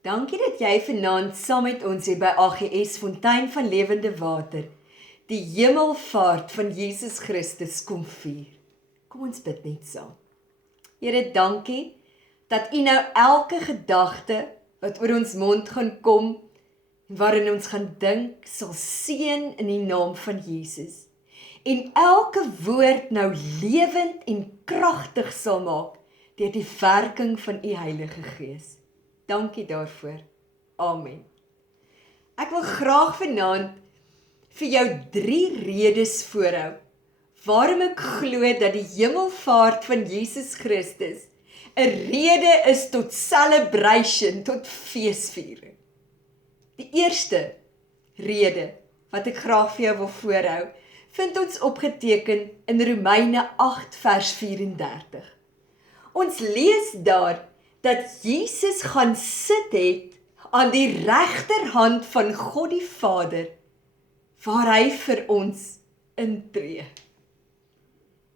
Dankie dat jy vanaand saam met ons hier by AGS Fontein van Lewende Water die Hemelvaart van Jesus Christus kom vier. Kom ons bid net saam. Here, dankie dat U nou elke gedagte wat oor ons mond gaan kom en waarin ons gaan dink, sal seën in die naam van Jesus. En elke woord nou lewend en kragtig sal maak deur die werking van U Heilige Gees. Dankie daarvoor. Amen. Ek wil graag vanaand vir jou 3 redes voorhou waarom ek glo dat die Hemelvaart van Jesus Christus 'n rede is tot celebration, tot feesviering. Die eerste rede wat ek graag vir jou wil voorhou, vind ons opgeteken in Romeine 8 vers 34. Ons lees daar dat Jesus gaan sit het aan die regterhand van God die Vader, waar hy vir ons intree.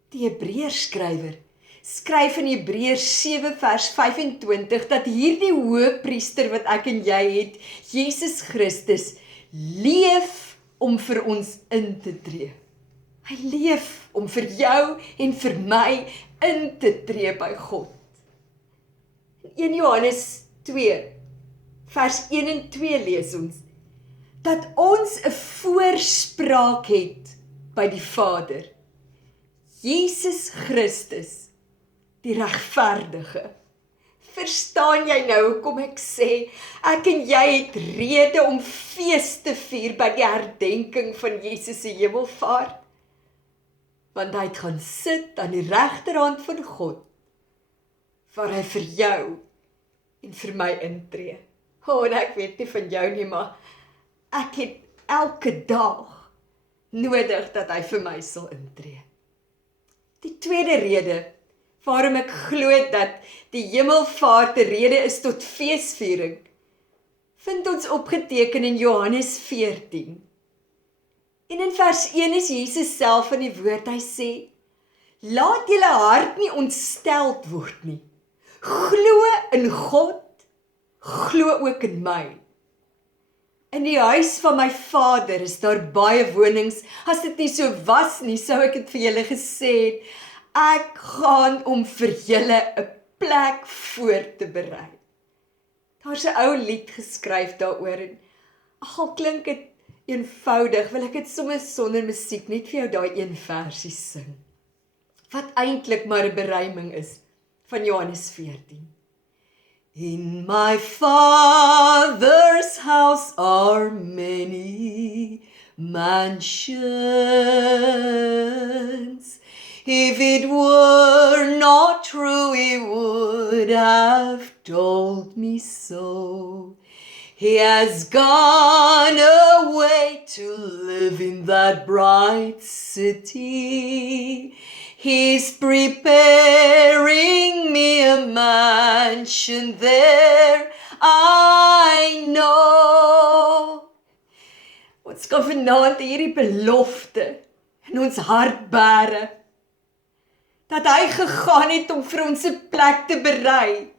Die Hebreërskrywer skryf in Hebreërs 7 vers 25 dat hierdie hoëpriester wat ek en jy het, Jesus Christus, leef om vir ons in te tree. Hy leef om vir jou en vir my in te tree by God. In 1 Johannes 2 vers 1 en 2 lees ons dat ons 'n voorspraak het by die Vader. Jesus Christus, die regverdige. Verstaan jy nou hoekom ek sê, ek en jy het rede om fees te vier by die herdenking van Jesus se hemelvaart? Want hy het gaan sit aan die regterhand van God, waar hy vir jou en vir my intree. En ek weet nie van jou nie, maar ek het elke dag nodig dat hy vir my sal intree. Die tweede rede waarom ek glo dat die hemelvaart 'n rede is tot feesviering, vind ons opgeteken in Johannes 14. En in vers 1 is Jesus self in die woord, hy sê, laat julle hart nie ontsteld word nie. Glo in God, glo ook in my. In die huis van my Vader is daar baie wonings. As dit nie so was nie, sou ek dit vir julle gesê het. Ek gaan om vir julle 'n plek voor te berei. Daar's 'n ou lied geskryf daaroor en al klink dit eenvoudig, wil ek dit sommer sonder musiek net vir jou daai een versie sing. Wat eintlik maar 'n beruiming is van Johannes 14. In my Father's house are many mansions. If it were not true, he would have told me so. He has gone away to live in that bright city. He's preparing me a mansion there, I know. Ons kan vanaand hierdie belofte in ons hart bære, dat hy gegaan het om vir ons 'n plek te berei,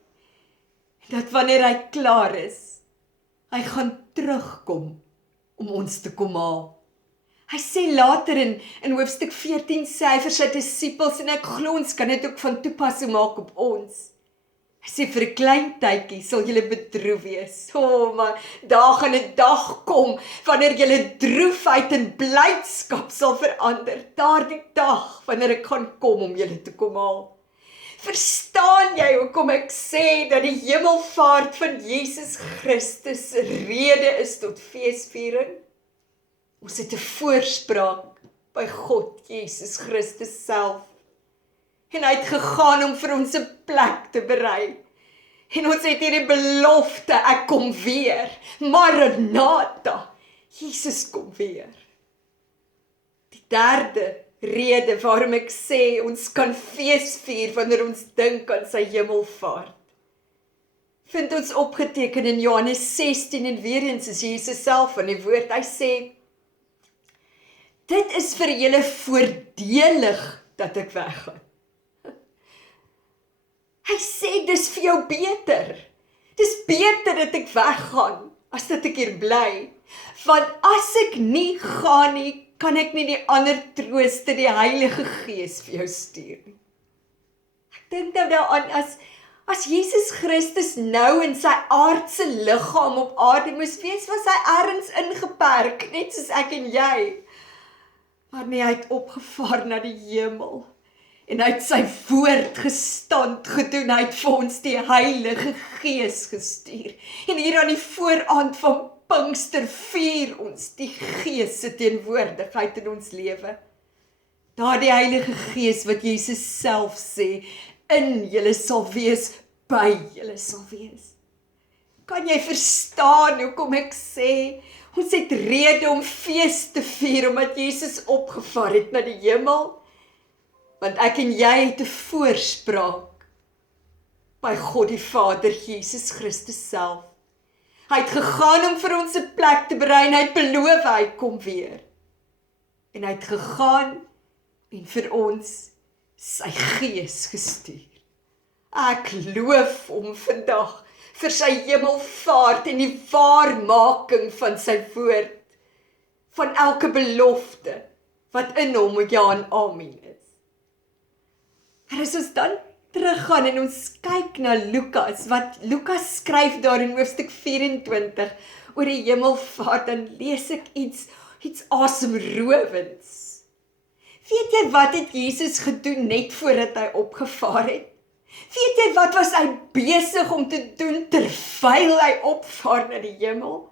en dat wanneer hy klaar is, hy gaan terugkom om ons te kom haal. Hy sê later in hoofstuk 14 sê hy vir sy disippels, en ek glo ons kan dit ook van toepassing maak op ons. Hy sê vir 'n klein tydjie sal julle bedroef wees. Maar daar gaan 'n dag kom wanneer julle droefheid in blydskap sal verander. Daardie dag wanneer ek gaan kom om julle te kom haal. Verstaan jy hoekom ek sê dat die hemelvaart van Jesus Christus 'n rede is tot feesviering? Ons het 'n voorspraak by God, Jesus Christus self. En hy het gegaan om vir ons 'n plek te berei. En ons het hierdie belofte, ek kom weer. Maranatha, Jesus kom weer. Die derde rede waarom ek sê ons kan fees vier wanneer ons dink aan sy hemelvaart, vind ons opgeteken in Johannes 16 en weer eens is Jesus self in die woord. Hy sê, dit is vir julle voordelig dat ek weggaan. Hy sê dis vir jou beter. Dis beter dat ek weggaan, as dat ek hier bly. Want as ek nie gaan nie, kan ek nie die ander trooste, die Heilige Gees vir jou stuur nie. Ek dink nou daaraan, as Jesus Christus nou in sy aardse liggaam op aarde moes wees, was hy ergens ingeperk, net soos ek en jy. Maar nee, hy het opgevaar na die hemel. En hy het sy woord gestand gedoen, hy het vir ons die Heilige Gees gestuur. En hier aan die vooraand van Pinkster vier ons die Gees se teenwoordigheid in ons lewe. Daardie Heilige Gees wat Jesus self sê, in julle sal wees, by julle sal wees. Kan jy verstaan hoekom ek sê, ons het rede om fees te vier, omdat Jesus opgevaar het na die hemel? Want ek en jy het 'n voorspraak by God die Vader, Jesus Christus self. Hy het gegaan om vir ons 'n plek te berei, en hy het beloof, hy kom weer. En hy het gegaan en vir ons sy Gees gestuur. Ek loof hom vandag vir sy hemelvaart en die waarmaking van sy woord, van elke belofte wat in hom ja en amen is. En as ons dan teruggaan en ons kyk na Lukas, wat Lukas skryf daar in hoofstuk 24 oor die hemelvaart, dan lees ek iets asemrowends. Weet jy wat het Jesus gedoen net voordat hy opgevaar het? Weet jy wat was hy besig om te doen terwyl hy opvaar na die hemel?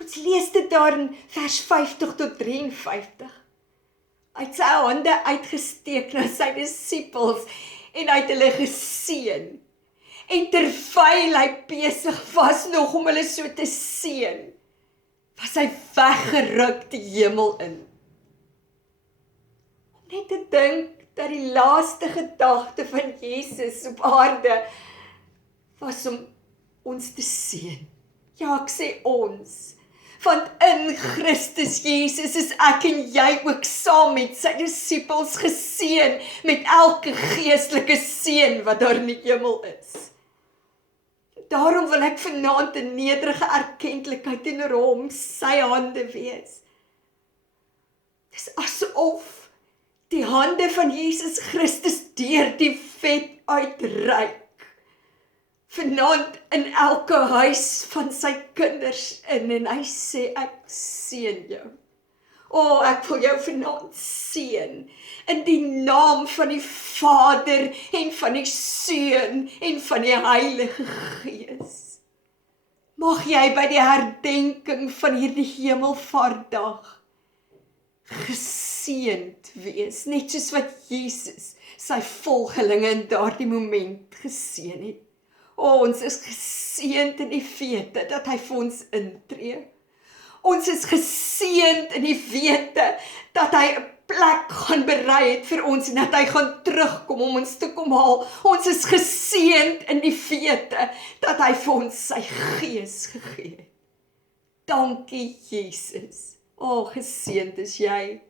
Ons lees dit daar in vers 50 tot 53. Hy het sy hande uitgesteek na sy disippels en hy het hulle geseën. En terwyl hy besig was nog om hulle so te seën, was hy weggeruk die hemel in. Om net te dink dat die laaste gedagte van Jesus op aarde was om ons te seën. Ja, ek sê ons. Want in Christus Jesus is ek en jy ook saam met sy disippels geseën met elke geestelike seën wat daar in die hemel is. Daarom wil ek vanaand 'n nederige erkentlikheid teenoor hom, sy hande wees. Dis asof die hande van Jesus Christus deur die vet uitreik. Vanaand in elke huis van sy kinders in, en hy sê, ek seën jou. Ek wil jou vanaand seën, in die naam van die Vader, en van die Seun, en van die Heilige Gees. Mag jy by die herdenking van hierdie hemelvaartdag geseënd wees, net soos wat Jesus sy volgelinge in daardie moment geseën het. Ons is geseënd in die wete dat hy vir ons intree. Ons is geseënd in die wete dat hy 'n plek gaan berei het vir ons en dat hy gaan terugkom om ons te kom haal. Ons is geseënd in die wete dat hy vir ons sy Gees gegee het. Dankie Jesus. Geseënd is jy.